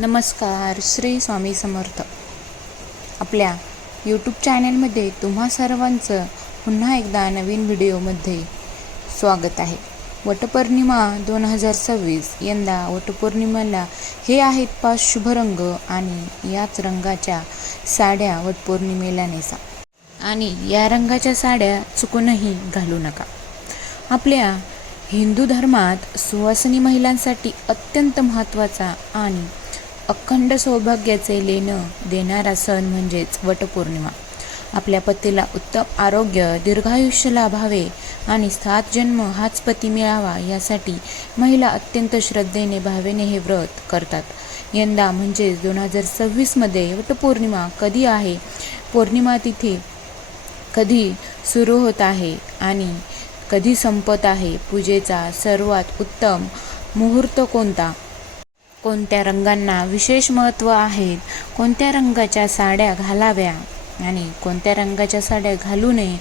नमस्कार. श्री स्वामी समर्थ. आपल्या यूट्यूब चॅनलमध्ये तुम्हा सर्वांचं पुन्हा एकदा नवीन व्हिडिओमध्ये स्वागत आहे. वटपौर्णिमा 2026. यंदा वटपौर्णिमेला हे आहेत 5 शुभ रंग आणि याच रंगाच्या साड्या वटपौर्णिमेला नेसा आणि या रंगाच्या साड्या चुकूनही घालू नका. आपल्या हिंदू धर्मात सुवासिनी महिलांसाठी अत्यंत महत्त्वाचा आणि अखंड सौभाग्याचे लेणं देणारा सण म्हणजेच वटपौर्णिमा. आपल्या पतीला उत्तम आरोग्य, दीर्घायुष्य लाभावे आणि 7 जन्म हाच पती मिळावा यासाठी महिला अत्यंत श्रद्धेने भावेने हे व्रत करतात. यंदा म्हणजेच 2026मध्ये वटपौर्णिमा कधी आहे, पौर्णिमा तिथी कधी सुरू होत आहे आणि कधी संपत आहे, पूजेचा सर्वात उत्तम मुहूर्त कोणता, कोणत्या रंगांना विशेष महत्त्व आहे, कोणत्या रंगाच्या साड्या घालाव्या आणि कोणत्या रंगाच्या साड्या घालू नये,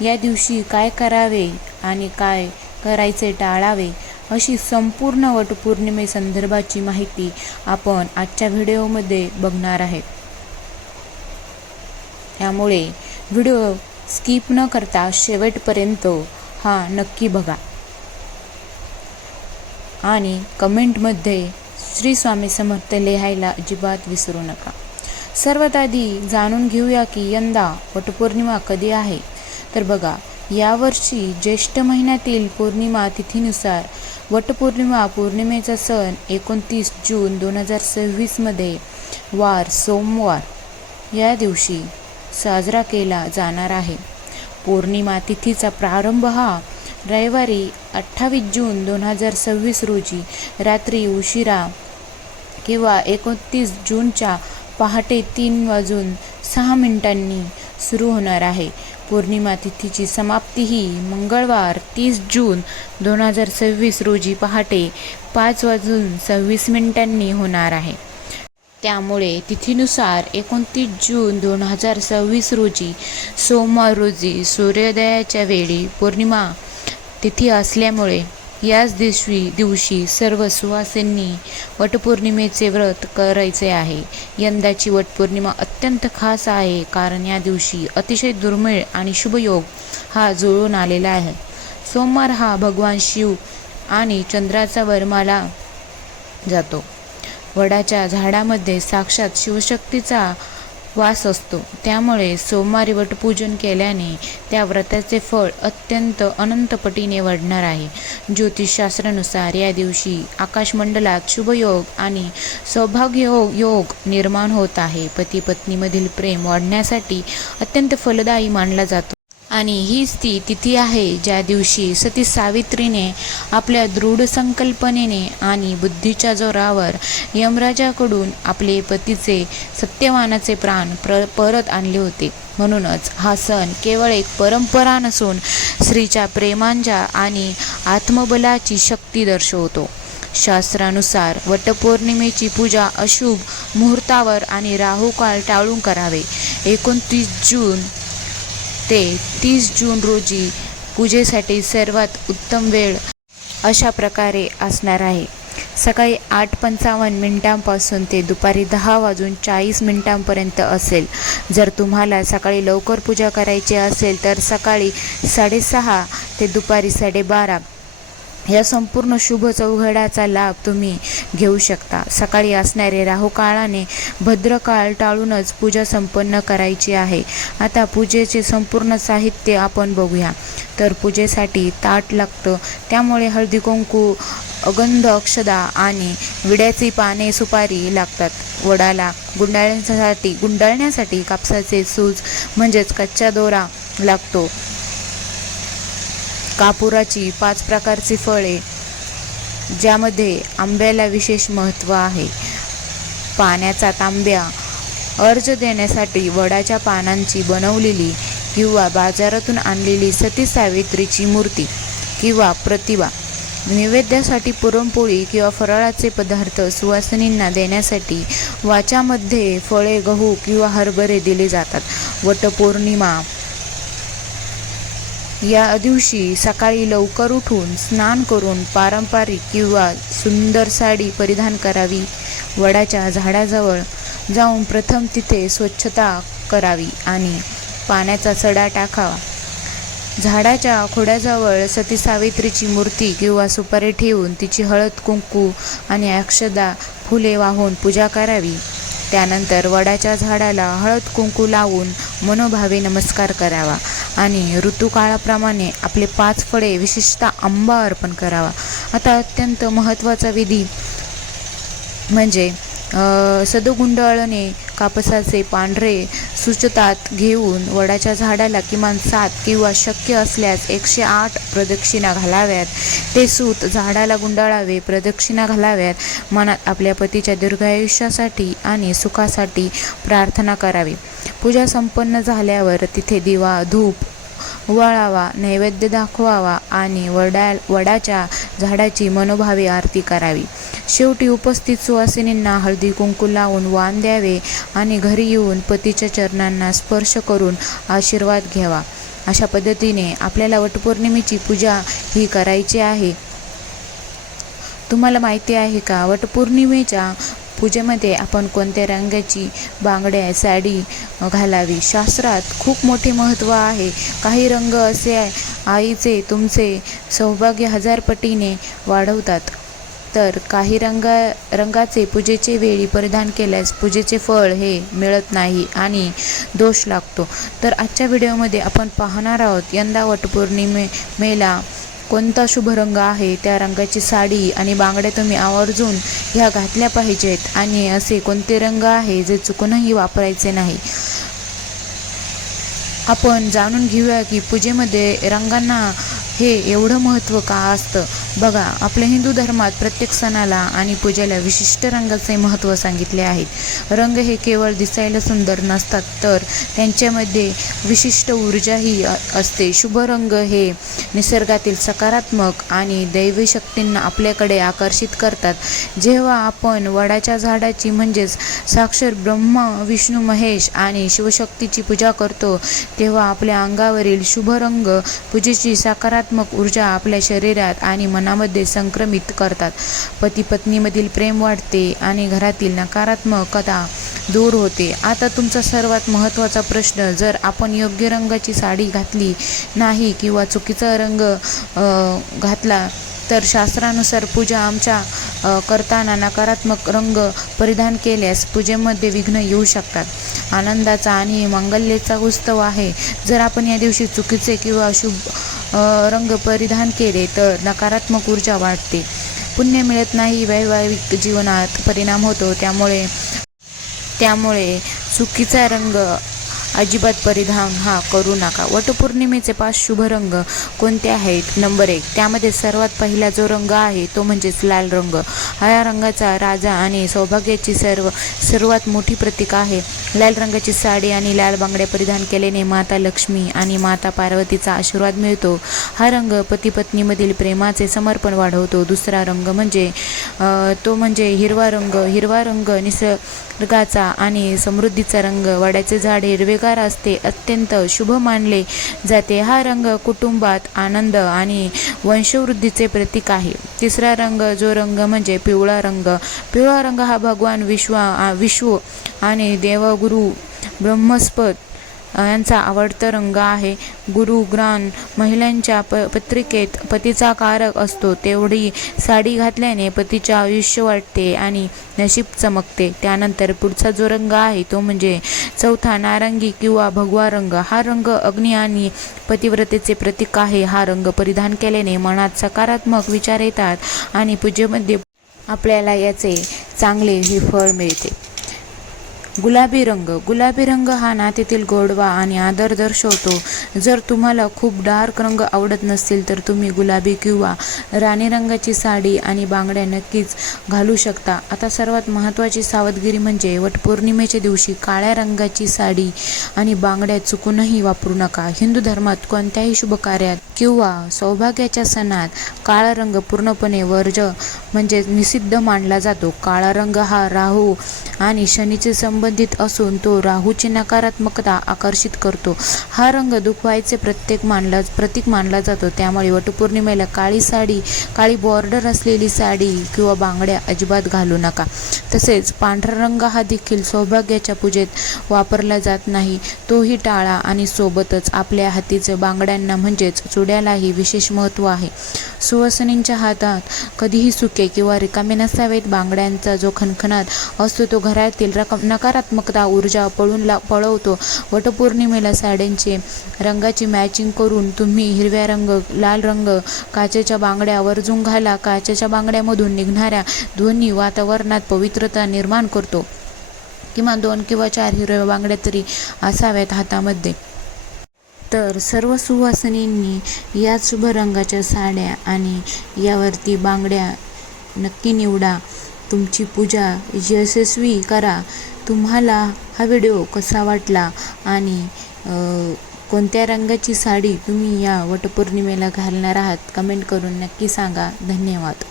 या दिवशी काय करावे आणि काय करायचे टाळावे, अशी संपूर्ण वटपौर्णिमेसंदर्भाची माहिती आपण आजच्या व्हिडिओमध्ये बघणार आहे. त्यामुळे व्हिडिओ स्किप न करता शेवटपर्यंत हा नक्की बघा आणि कमेंटमध्ये श्री स्वामी समर्थ लिहायला अजिबात विसरू नका. सर्वात आधी जाणून घेऊया की यंदा वटपौर्णिमा कधी आहे. तर बघा, यावर्षी ज्येष्ठ महिन्यातील पौर्णिमा तिथीनुसार वटपौर्णिमा पौर्णिमेचा सण 29 जून 2026मध्ये वार सोमवार या दिवशी साजरा केला जाणार आहे. पौर्णिमा तिथीचा प्रारंभ हा रविवारी 28 जून 2026 रोजी रात्री उशिरा किंवा 29 जूनच्या पहाटे 3:06 सुरू होणार आहे. पौर्णिमा तिथीची समाप्ती ही मंगळवार 30 जून 2026 रोजी पहाटे 5:26 होणार आहे. त्यामुळे तिथीनुसार 29 जून 2026 रोजी सोमवार रोजी सूर्योदयाच्या वेळी पौर्णिमा तिथी असल्यामुळे याच दिवशी सर्व सुवासिनींनी वटपौर्णिमेचे व्रत करायचे आहे. यंदाची वटपौर्णिमा अत्यंत खास आहे कारण या दिवशी अतिशय दुर्मिळ आणि शुभयोग हा जुळून आलेला आहे. सोमवार हा भगवान शिव आणि चंद्राचा वर मानला जातो. वडाच्या झाडामध्ये साक्षात शिवशक्तीचा वास असतो. त्यामुळे सोमवारी वटपूजन केल्याने त्या व्रताचे फळ अत्यंत अनंतपटीने वाढणार आहे. ज्योतिषशास्त्रानुसार या दिवशी आकाशमंडलात शुभयोग आणि सौभाग्य योग निर्माण होत आहे. पती पत्नीमधील प्रेम वाढण्यासाठी अत्यंत फलदायी मानला जातो आणि हीच ती तिथी आहे ज्या दिवशी सती सावित्रीने आपल्या दृढ संकल्पनेने आणि बुद्धीच्या जोरावर यमराजाकडून आपले पतीचे सत्यवानाचे प्राण परत आणले होते. म्हणूनच हा सण केवळ एक परंपरा नसून स्त्रीच्या प्रेमांच्या आणि आत्मबलाची शक्ती दर्शवतो. शास्त्रानुसार वटपौर्णिमेची पूजा अशुभ मुहूर्तावर आणि राहुकाळ टाळून करावे. 29 जून ते 30 जून रोजी पूजेसाठी सर्वात उत्तम वेळ अशा प्रकारे असणार आहे. सकाळी 8:55 ते दुपारी 10:40 असेल. जर तुम्हाला सकाळी लवकर पूजा करायची असेल तर सकाळी 6:30 ते दुपारी 12:30 या संपूर्ण शुभ चौघड्याचा लाभ तुम्ही घेऊ शकता. सकाळी असणारे राहुकाळाने भद्रकाळ टाळूनच पूजा संपन्न करायची आहे. आता पूजेचे संपूर्ण साहित्य आपण बघूया. तर पूजेसाठी ताट लागतं, त्यामुळे हळदी कुंकू, अगंध अक्षदा आणि विड्याची पाने सुपारी लागतात. वडाला गुंडाळण्यासाठी कापसाचे सूज म्हणजेच कच्चा दोरा लागतो. कापुराची 5 प्रकारची फळे, ज्यामध्ये आंब्याला विशेष महत्त्व आहे. पाण्याचा तांब्या, अर्घ देण्यासाठी वडाच्या पानांची बनवलेली किंवा बाजारातून आणलेली सती सावित्रीची मूर्ती किंवा प्रतिमा. नैवेद्यासाठी पुरणपोळी किंवा फराळाचे पदार्थ सुवासिनींना देण्यासाठी वाच्यामध्ये फळे, गहू किंवा हरभरे दिले जातात. वटपौर्णिमा या दिवशी सकाळी लवकर उठून स्नान करून पारंपरिक किंवा सुंदर साडी परिधान करावी. वडाच्या झाडाजवळ जाऊन प्रथम तिथे स्वच्छता करावी आणि पाण्याचा सडा टाकावा. झाडाच्या खोडाजवळ सती सावित्रीची मूर्ती किंवा सुपारी ठेवून तिची हळद कुंकू आणि अक्षदा फुले वाहून पूजा करावी. त्यानंतर वडाच्या झाडाला हळद कुंकू लावून मनोभावे नमस्कार करावा आणि ऋतुकाळाप्रमाणे आपले 5 फळे विशेषतः आंबा अर्पण करावा. आता अत्यंत महत्त्वाचा विधी म्हणजे सदगुंडाळणे. कापसाचे पांढरे सुचतात घेऊन वडाच्या झाडाला किमान 7 किंवा शक्य असल्यास 108 प्रदक्षिणा घालाव्यात. ते सूत झाडाला गुंडाळावे, प्रदक्षिणा घालाव्यात. मनात आपल्या पतीच्या दीर्घायुष्यासाठी आणि सुखासाठी प्रार्थना करावी. पूजा संपन्न झाल्यावर तिथे दिवा धूप उवाळावा, नैवेद्य दाखवावा आणि वडाच्या झाडाची मनोभावे आरती करावी. शेवटी उपस्थित सुवासिनींना हळदी कुंकू लावून वाण द्यावे आणि घरी येऊन पतीच्या चरणांना स्पर्श करून आशीर्वाद घ्यावा. अशा पद्धतीने आपल्याला वटपौर्णिमेची पूजा ही करायची आहे. तुम्हाला माहिती आहे का, वटपौर्णिमेच्या पूजेमध्ये आपण कोणत्या रंगाची बांगड्या साडी घालावी? शास्त्रात खूप मोठे महत्त्व आहे. काही रंग असे आईचे तुमचे सौभाग्य 1000 पटीने वाढवतात, तर काही रंगाचे पूजेचे वेळी परिधान केल्यास पूजेचे फळ हे मिळत नाही आणि दोष लागतो. तर आजच्या व्हिडिओमध्ये आपण पाहणार आहोत यंदा वटपौर्णिमेला कोणता शुभ रंग आहे, त्या रंगाची साडी आणि बांगड्या तुम्ही आवर्जून ह्या घातल्या पाहिजेत आणि असे कोणते रंग आहे जे चुकूनही वापरायचे नाही. आपण जाणून घेऊया की पूजेमध्ये रंगांना हे एवढं महत्त्व का असतं. बघा, आपल्या हिंदू धर्मात प्रत्येक सणाला आणि पूजेला विशिष्ट रंगाचे महत्त्व सांगितले आहे. रंग हे केवळ दिसायला सुंदर नसतात, तर त्यांच्यामध्ये विशिष्ट ऊर्जाही असते. शुभ रंग हे निसर्गातील सकारात्मक आणि दैवी शक्तींना आपल्याकडे आकर्षित करतात. जेव्हा आपण वडाच्या झाडाची म्हणजेच साक्षात ब्रह्मा विष्णू महेश आणि शिवशक्तीची पूजा करतो, तेव्हा आपल्या अंगावरील शुभ रंग पूजेची सकारात्मक ऊर्जा आपल्या शरीरात आणि मनामध्ये संक्रमित करतात. पती पत्नीमधील प्रेम वाढते आणि घरातील नकारात्मकता दूर होते. आता तुमचा सर्वात महत्त्वाचा प्रश्न, जर आपण योग्य रंगाची साडी घातली नाही किंवा चुकीचा रंग घातला तर शास्त्रानुसार पूजा करताना नकारात्मक रंग परिधान केल्यास पूजेमध्ये विघ्न येऊ शकतात. आनंदाचा आणि मांगल्याचा उत्सव आहे. जर आपण या दिवशी चुकीचे किंवा अशुभ रंग परिधान केले तर नकारात्मक ऊर्जा वाढते, पुण्य मिळत नाही, वैवाहिक जीवनात परिणाम होतो. त्यामुळे चुकीचा रंग अजिबात परिधान करू नका. वटपौर्णिमेचे 5 शुभ रंग कोणते आहेत? नंबर 1, त्यामध्ये सर्वात पहिला जो रंग आहे तो म्हणजेच लाल रंग. हा या रंगाचा राजा आणि सौभाग्याची सर्वात मोठी प्रतीक आहे. लाल रंगाची साडी आणि लाल बांगड्या परिधान केल्याने माता लक्ष्मी आणि माता पार्वतीचा आशीर्वाद मिळतो. हा रंग पती पत्नीमधील प्रेमाचे समर्पण वाढवतो. दुसरा रंग म्हणजे हिरवा रंग. हिरवा रंग निसर्गाचा आणि समृद्धीचा रंग. वडाचे झाड हिरवेगार असते, अत्यंत शुभ मानले जाते. हा रंग कुटुंबात आनंद आणि वंशवृद्धीचे प्रतीक आहे. तिसरा रंग म्हणजे पिवळा रंग. पिवळा रंग हा भगवान विष्णू आणि देवगुरु बृहस्पती यांचा आवडता रंग आहे. गुरुग्रह महिलांच्या पत्रिकेत पतीचा कारक असतो. तेवढी साडी घातल्याने पतीचे आयुष्य वाढते आणि नशीब चमकते. त्यानंतर पुढचा जो रंग आहे तो म्हणजे चौथा, नारंगी किंवा भगवा रंग. हा रंग अग्नी आणि पतिव्रतेचे प्रतीक आहे. हा रंग परिधान केल्याने मनात सकारात्मक विचार येतात आणि पूजेमध्ये आपल्याला याचे चांगले फळ मिळते. गुलाबी रंग हा नात्यातील गोडवा आणि आदर दर्शवतो. जर तुम्हाला खूप डार्क रंग आवडत नसतील तर तुम्ही गुलाबी किंवा राणी रंगाची साडी आणि बांगड्या नक्कीच घालू शकता. आता सर्वात महत्त्वाची सावधगिरी म्हणजे वटपौर्णिमेच्या दिवशी काळ्या रंगाची साडी आणि बांगड्या चुकूनही वापरू नका. हिंदू धर्मात कोणत्याही शुभ कार्यात किंवा सौभाग्याच्या सणात काळा रंग पूर्णपणे वर्ज्य म्हणजे निषिद्ध मानला जातो. काळा रंग हा राहू आणि शनीचे संबंधित असून तो राहूची नकारात्मकता आकर्षित करतो. हा रंग दुखवायचे प्रतीक मानला जातो. त्यामुळे वटपौर्णिमेला काळी बॉर्डर असलेली साडी किंवा बांगड्या अजिबात घालू नका. तसेच पांढरा रंग हा देखील सौभाग्याच्या पूजेत वापरला जात नाही, तोही टाळा. आणि सोबतच आपल्या हातीचं बांगड्यांना म्हणजेच चुड्यालाही विशेष महत्त्व आहे. सुवासिनींच्या हातात कधीही सुके किंवा रिकामे नसावेत. बांगड्यांचा जो खणखणाट असतो तो घरातील नकारात्मकता ऊर्जा पळवतो. वटपौर्णिमेला साड्यांचे रंगाची मॅचिंग करून तुम्ही हिरव्या रंग, लाल रंग काचेच्या बांगड्या आवर्जून घाला. काचेच्या बांगड्यामधून निघणाऱ्या ध्वनी वातावरणात पवित्रता निर्माण करतो. किमान 2 किंवा 4 हिरव्या बांगड्या तरी असाव्यात हातामध्ये. तर सर्व सुवासिनींनी या शुभ रंगाच्या साड्या आणि यावरती बांगड्या नक्की निवडा. तुमची पूजा यशस्वी करा. तुम्हाला हा व्हिडिओ कसा वाटला आणि कोणत्या रंगाची साडी तुम्ही या वटपौर्णिमेला घालणार आहात कमेंट करून नक्की सांगा. धन्यवाद.